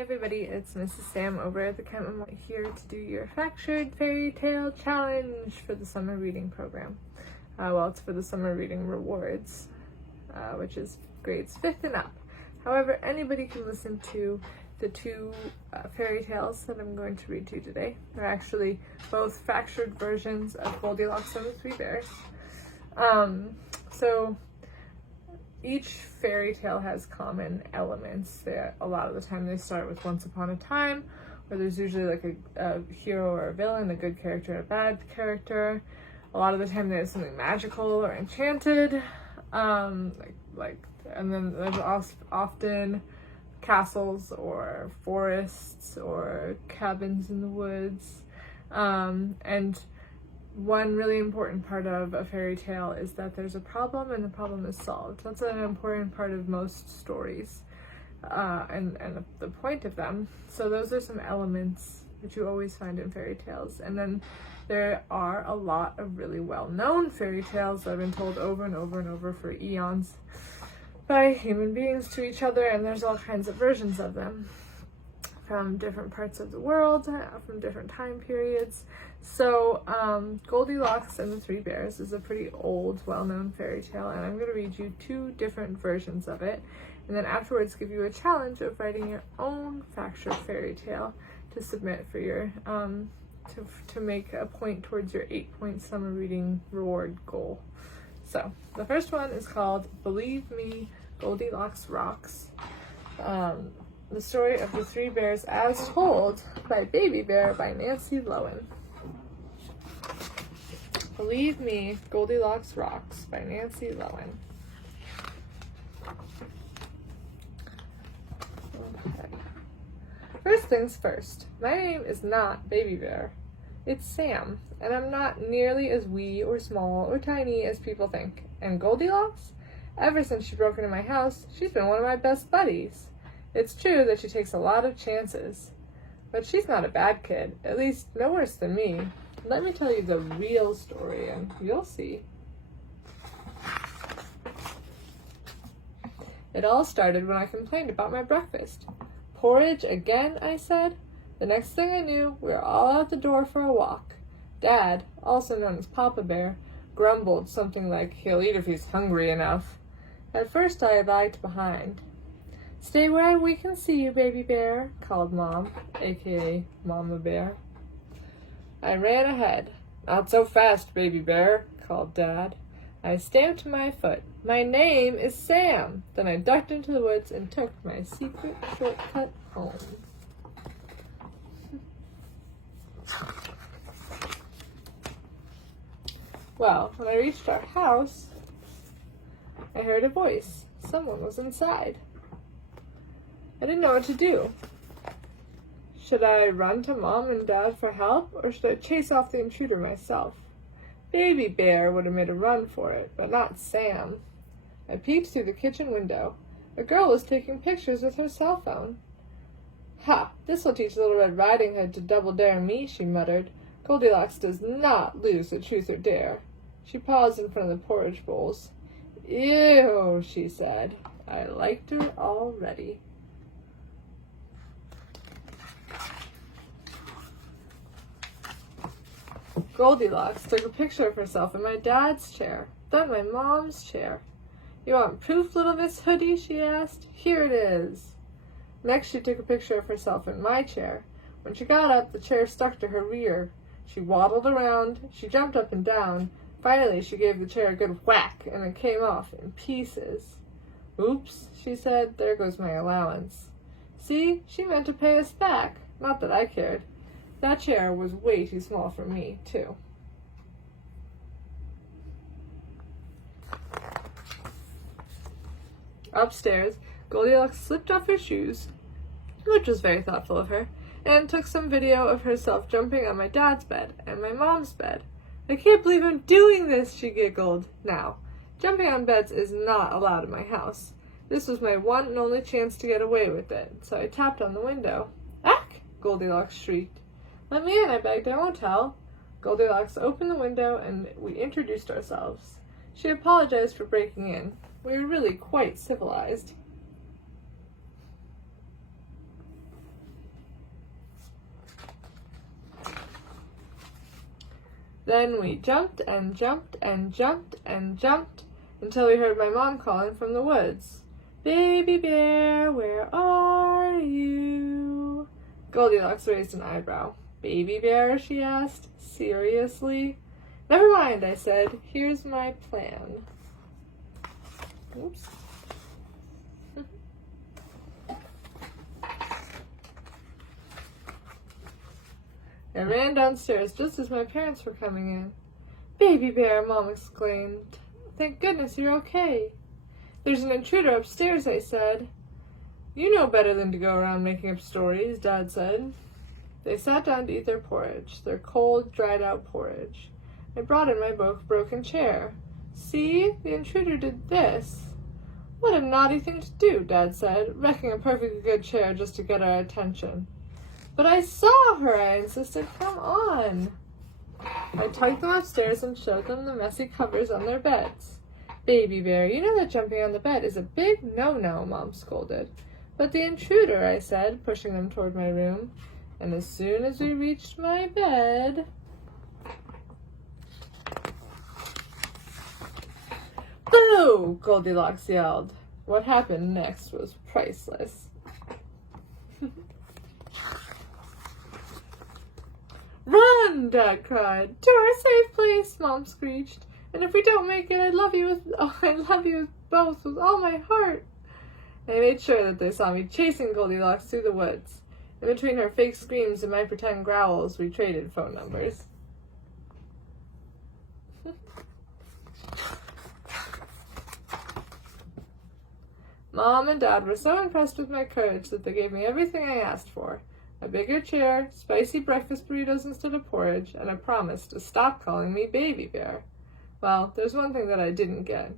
everybody, it's Mrs. Sam over at the Chamomile here to do your Fractured Fairy Tale Challenge for the summer reading program. Well, it's for the summer reading rewards, which is grades 5th and up. However, anybody can listen to the two fairy tales that I'm going to read to you today. They're actually both fractured versions of Goldilocks and the Three Bears. So each fairy tale has common elements. A lot of the time they start with once upon a time, where there's usually like a hero or a villain, a good character and a bad character. A lot of the time there's something magical or enchanted, and then there's often castles or forests or cabins in the woods. And one really important part of a fairy tale is that there's a problem and the problem is solved. That's an important part of most stories, and the point of them. So those are some elements that you always find in fairy tales. And then there are a lot of really well-known fairy tales that have been told over and over and over for eons by human beings to each other, and there's all kinds of versions of them from different parts of the world, from different time periods. So Goldilocks and the Three Bears is a pretty old, well-known fairy tale, and I'm going to read you two different versions of it, and then afterwards give you a challenge of writing your own fractured fairy tale to submit for your to make a point towards your 8-point summer reading reward goal. So the first one is called Believe Me, Goldilocks Rocks. The story of the Three Bears as told by Baby Bear by Nancy Lowen. Believe Me, Goldilocks Rocks by Nancy Lowen. Okay. First things first, my name is not Baby Bear. It's Sam, and I'm not nearly as wee or small or tiny as people think. And Goldilocks? Ever since she broke into my house, she's been one of my best buddies. It's true that she takes a lot of chances, but she's not a bad kid, at least no worse than me. Let me tell you the real story, and you'll see. It all started when I complained about my breakfast. Porridge again, I said. The next thing I knew, we were all out the door for a walk. Dad, also known as Papa Bear, grumbled something like, "He'll eat if he's hungry enough." At first I lagged behind. "Stay where we can see you, Baby Bear," called Mom, aka Mama Bear. I ran ahead. "Not so fast, Baby Bear," called Dad. I stamped my foot. "My name is Sam." Then I ducked into the woods and took my secret shortcut home. Well, when I reached our house, I heard a voice. Someone was inside. I didn't know what to do. Should I run to Mom and Dad for help, or should I chase off the intruder myself? Baby Bear would have made a run for it, but not Sam. I peeked through the kitchen window. A girl was taking pictures with her cell phone. "Ha! This'll teach Little Red Riding Hood to double dare me," she muttered. "Goldilocks does not lose the truth or dare." She paused in front of the porridge bowls. "Ew," she said. I liked her already. Goldilocks took a picture of herself in my dad's chair, then my mom's chair. "You want proof, little Miss Hoodie?" she asked. "Here it is." Next she took a picture of herself in my chair. When she got up, the chair stuck to her rear. She waddled around, she jumped up and down. Finally she gave the chair a good whack, and it came off in pieces. "Oops," she said, "there goes my allowance." See, she meant to pay us back. Not that I cared. That chair was way too small for me, too. Upstairs, Goldilocks slipped off her shoes, which was very thoughtful of her, and took some video of herself jumping on my dad's bed and my mom's bed. "I can't believe I'm doing this," she giggled. Now, jumping on beds is not allowed in my house. This was my one and only chance to get away with it, so I tapped on the window. "Ack!" Goldilocks shrieked. "Let me in," I begged. "I won't tell." Goldilocks opened the window and we introduced ourselves. She apologized for breaking in. We were really quite civilized. Then we jumped and jumped and jumped and jumped until we heard my mom calling from the woods. Baby bear, where are you? Goldilocks raised an eyebrow. Baby bear, she asked. Seriously? Never mind, I said. Here's my plan. Oops. I ran downstairs just as my parents were coming in. Baby bear, Mom exclaimed. Thank goodness you're okay. There's an intruder upstairs, I said. You know better than to go around making up stories, Dad said. They sat down to eat their porridge, their cold, dried-out porridge. I brought in my broken chair. See, the intruder did this. What a naughty thing to do, Dad said, wrecking a perfectly good chair just to get our attention. But I saw her, I insisted. Come on. I tugged them upstairs and showed them the messy covers on their beds. Baby bear, you know that jumping on the bed is a big no-no, Mom scolded. But the intruder, I said, pushing them toward my room. And as soon as we reached my bed... Boo! Goldilocks yelled. What happened next was priceless. Run! Dad cried. To our safe place, Mom screeched. And if we don't make it, I love you both with all my heart. I made sure that they saw me chasing Goldilocks through the woods. In between her fake screams and my pretend growls, we traded phone numbers. Mom and Dad were so impressed with my courage that they gave me everything I asked for. A bigger chair, spicy breakfast burritos instead of porridge, and a promise to stop calling me Baby Bear. Well, there's one thing that I didn't get.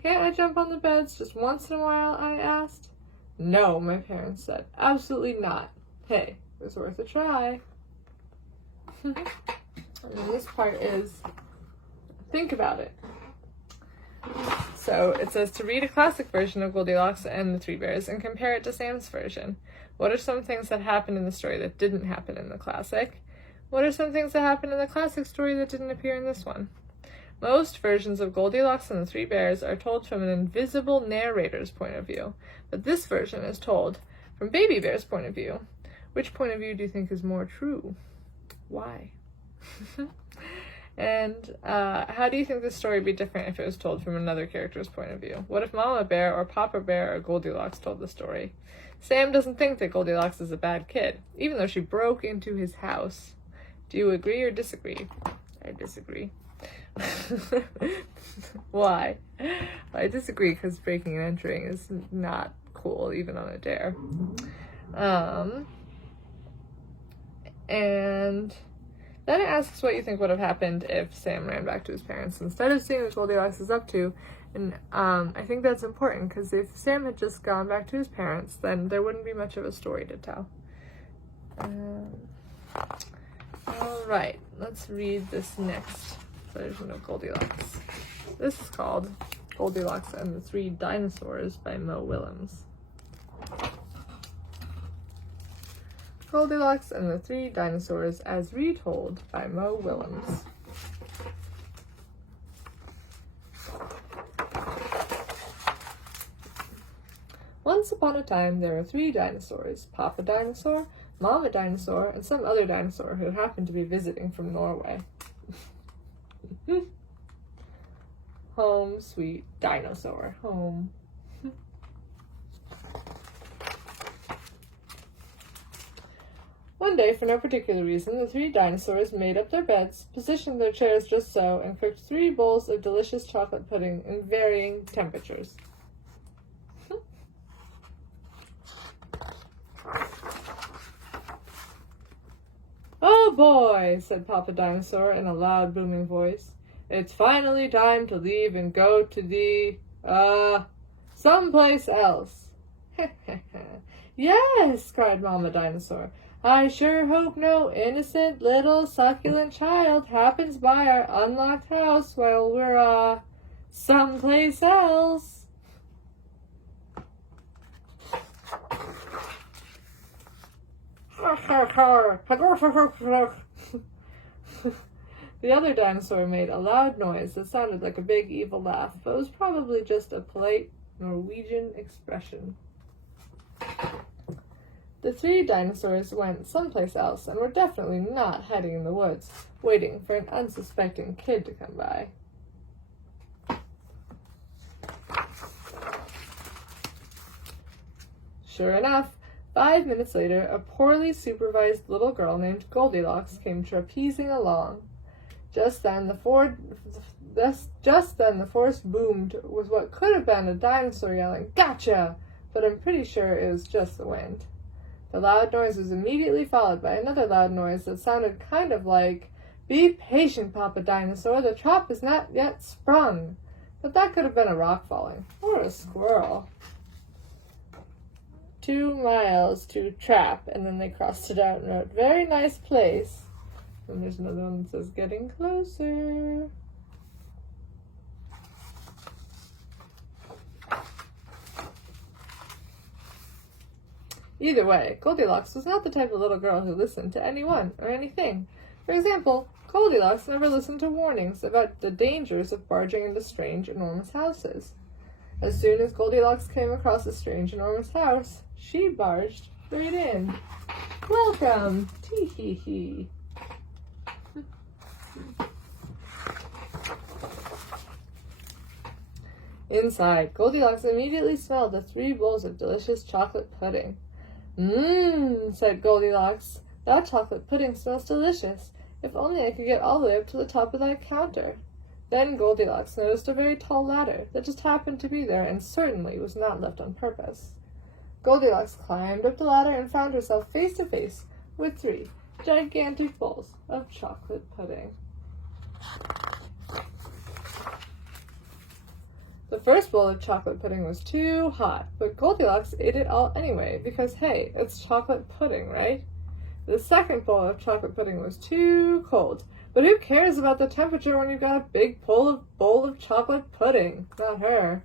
Can't I jump on the beds just once in a while, I asked. No, my parents said. Absolutely not. Hey, it was worth a try. And then this part is, think about it. So it says to read a classic version of Goldilocks and the Three Bears and compare it to Sam's version. What are some things that happened in the story that didn't happen in the classic? What are some things that happened in the classic story that didn't appear in this one? Most versions of Goldilocks and the Three Bears are told from an invisible narrator's point of view, but this version is told from Baby Bear's point of view. Which point of view do you think is more true? Why? And how do you think this story would be different if it was told from another character's point of view? What if Mama Bear or Papa Bear or Goldilocks told the story? Sam doesn't think that Goldilocks is a bad kid, even though she broke into his house. Do you agree or disagree? I disagree. Why? I disagree because breaking and entering is not cool, even on a dare. And then it asks what you think would have happened if Sam ran back to his parents instead of seeing what Goldilocks is up to. And I think that's important because if Sam had just gone back to his parents, then there wouldn't be much of a story to tell. All right, let's read this next version of Goldilocks. This is called Goldilocks and the Three Dinosaurs by Mo Willems. Goldilocks and the Three Dinosaurs as retold by Mo Willems. Once upon a time, there were 3 dinosaurs, Papa Dinosaur, Mama Dinosaur, and some other dinosaur who happened to be visiting from Norway. Home, sweet dinosaur, home. One day, for no particular reason, the 3 dinosaurs made up their beds, positioned their chairs just so, and cooked 3 bowls of delicious chocolate pudding in varying temperatures. Oh boy, said Papa Dinosaur in a loud, booming voice. It's finally time to leave and go to the, someplace else. Yes, cried Mama Dinosaur. I sure hope no innocent little succulent child happens by our unlocked house while we're, someplace else. The other dinosaur made a loud noise that sounded like a big evil laugh, but was probably just a polite Norwegian expression. The three dinosaurs went someplace else and were definitely not hiding in the woods, waiting for an unsuspecting kid to come by. Sure enough, 5 minutes later, a poorly supervised little girl named Goldilocks came trapezing along. Just then the forest boomed with what could have been a dinosaur yelling, "Gotcha!" But I'm pretty sure it was just the wind. The loud noise was immediately followed by another loud noise that sounded kind of like, "Be patient, Papa Dinosaur, the trap is not yet sprung." But that could have been a rock falling, or a squirrel. 2 miles to trap, and then they crossed it out and wrote, "Very nice place." And there's another one that says, "Getting closer." Either way, Goldilocks was not the type of little girl who listened to anyone or anything. For example, Goldilocks never listened to warnings about the dangers of barging into strange, enormous houses. As soon as Goldilocks came across a strange, enormous house, she barged straight in. "Welcome! Tee-hee-hee." Inside, Goldilocks immediately smelled the 3 bowls of delicious chocolate pudding. "Mmm," said Goldilocks, "that chocolate pudding smells delicious. If only I could get all the way up to the top of that counter." Then Goldilocks noticed a very tall ladder that just happened to be there and certainly was not left on purpose. Goldilocks climbed up the ladder and found herself face to face with 3 gigantic bowls of chocolate pudding. The first bowl of chocolate pudding was too hot, but Goldilocks ate it all anyway, because hey, it's chocolate pudding, right? The second bowl of chocolate pudding was too cold, but who cares about the temperature when you've got a big bowl of chocolate pudding? Not her.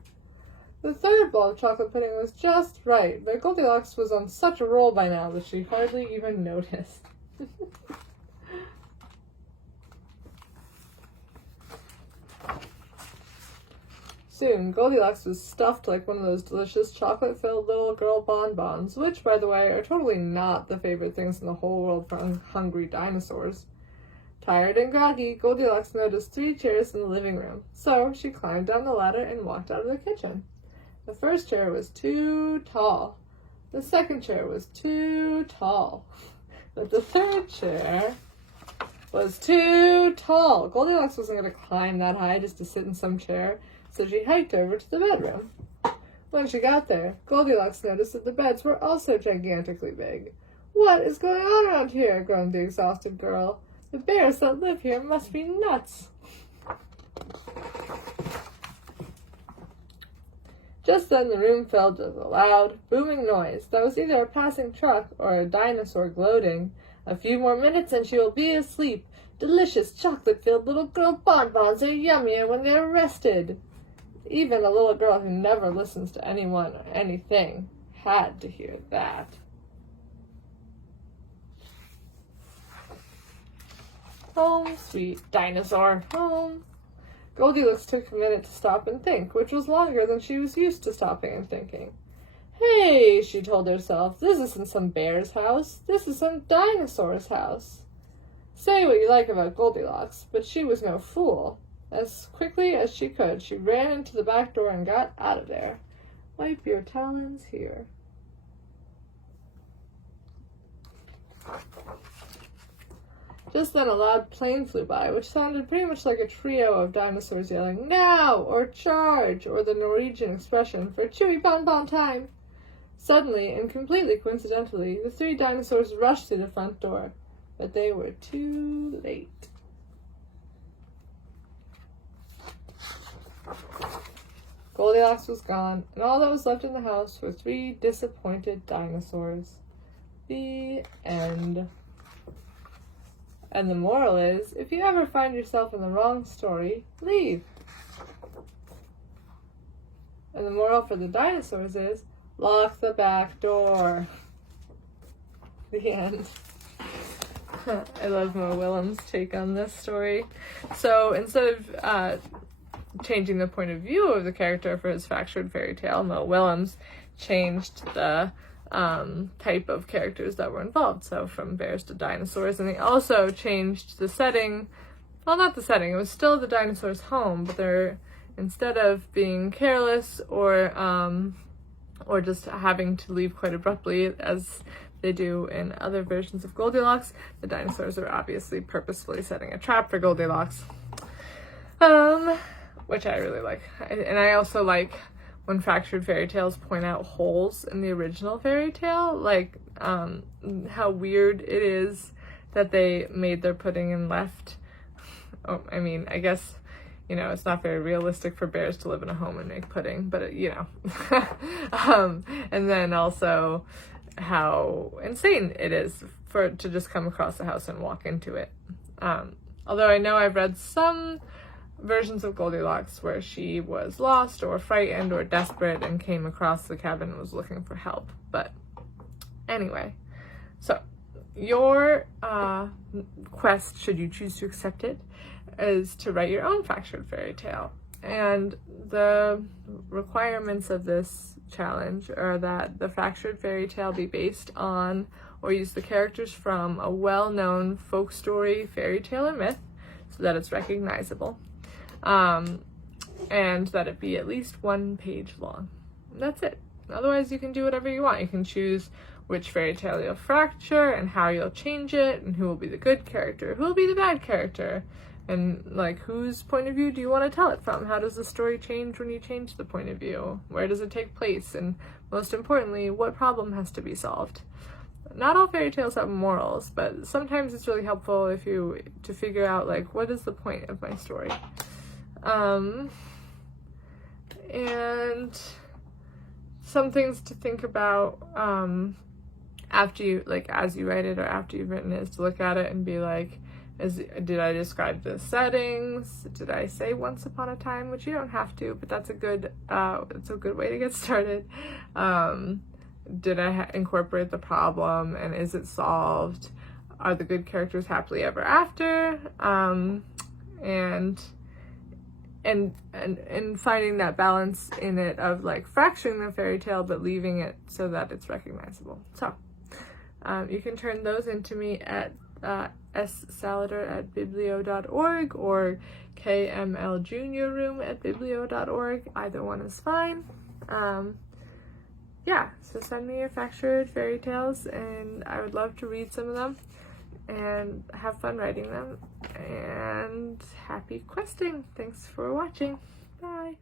The third bowl of chocolate pudding was just right, but Goldilocks was on such a roll by now that she hardly even noticed. Soon, Goldilocks was stuffed like one of those delicious chocolate-filled little girl bonbons, which, by the way, are totally not the favorite things in the whole world for hungry dinosaurs. Tired and groggy, Goldilocks noticed 3 chairs in the living room, so she climbed down the ladder and walked out of the kitchen. The first chair was too tall. The second chair was too tall. But the third chair was too tall. Goldilocks wasn't going to climb that high just to sit in some chair, so she hiked over to the bedroom. When she got there, Goldilocks noticed that the beds were also gigantically big. "What is going on around here?" groaned the exhausted girl. "The bears that live here must be nuts." Just then the room filled with a loud, booming noise that was either a passing truck or a dinosaur gloating. "A few more minutes and she will be asleep. Delicious chocolate-filled little girl bonbons are yummier when they're rested." Even a little girl who never listens to anyone or anything had to hear that. Home, sweet dinosaur, home. Goldilocks took a minute to stop and think, which was longer than she was used to stopping and thinking. "Hey," she told herself, "this isn't some bear's house. This is some dinosaur's house." Say what you like about Goldilocks, but she was no fool. As quickly as she could, she ran into the back door and got out of there. Wipe your talons here. Just then a loud plane flew by, which sounded pretty much like a trio of dinosaurs yelling, "Now!" or "Charge!" or the Norwegian expression for chewy bonbon time. Suddenly, and completely coincidentally, the 3 dinosaurs rushed through the front door, but they were too late. Goldilocks was gone, and all that was left in the house were 3 disappointed dinosaurs. The end. And the moral is, if you ever find yourself in the wrong story, leave. And the moral for the dinosaurs is, lock the back door. The end. I love Mo Willems' take on this story. So instead of changing the point of view of the character for his fractured fairy tale, Mo Willems changed the type of characters that were involved. So from bears to dinosaurs, and they also changed the setting. Well, not the setting. It was still the dinosaurs' home, but they're, instead of being careless or just having to leave quite abruptly as they do in other versions of Goldilocks, the dinosaurs are obviously purposefully setting a trap for Goldilocks, which I really like. And I also like when fractured fairy tales point out holes in the original fairy tale, like how weird it is that they made their pudding and left. Oh, I mean, I guess, you know, it's not very realistic for bears to live in a home and make pudding, but you know. And then also how insane it is to just come across the house and walk into it. Although I know I've read some versions of Goldilocks where she was lost or frightened or desperate and came across the cabin and was looking for help. But anyway, so your quest, should you choose to accept it, is to write your own fractured fairy tale. And the requirements of this challenge are that the fractured fairy tale be based on or use the characters from a well-known folk story, fairy tale, or myth so that it's recognizable. And that it be at least 1 page long. That's it. Otherwise, you can do whatever you want. You can choose which fairy tale you'll fracture and how you'll change it and who will be the good character, who will be the bad character, and like whose point of view do you want to tell it from? How does the story change when you change the point of view? Where does it take place? And most importantly, what problem has to be solved? Not all fairy tales have morals, but sometimes it's really helpful to figure out like what is the point of my story. And some things to think about after you, like, as you write it or after you've written it, is to look at it and be like, did I describe the settings? Did I say once upon a time? Which you don't have to, but that's a good way to get started. Did I incorporate the problem, and is it solved? Are the good characters happily ever after? And finding that balance in it of like fracturing the fairy tale but leaving it so that it's recognizable. So you can turn those into me at ssalader@biblio.org or kmljuniorroom@biblio.org. Either one is fine. Yeah, so send me your fractured fairy tales, and I would love to read some of them and have fun writing them. And happy questing. Thanks for watching. Bye.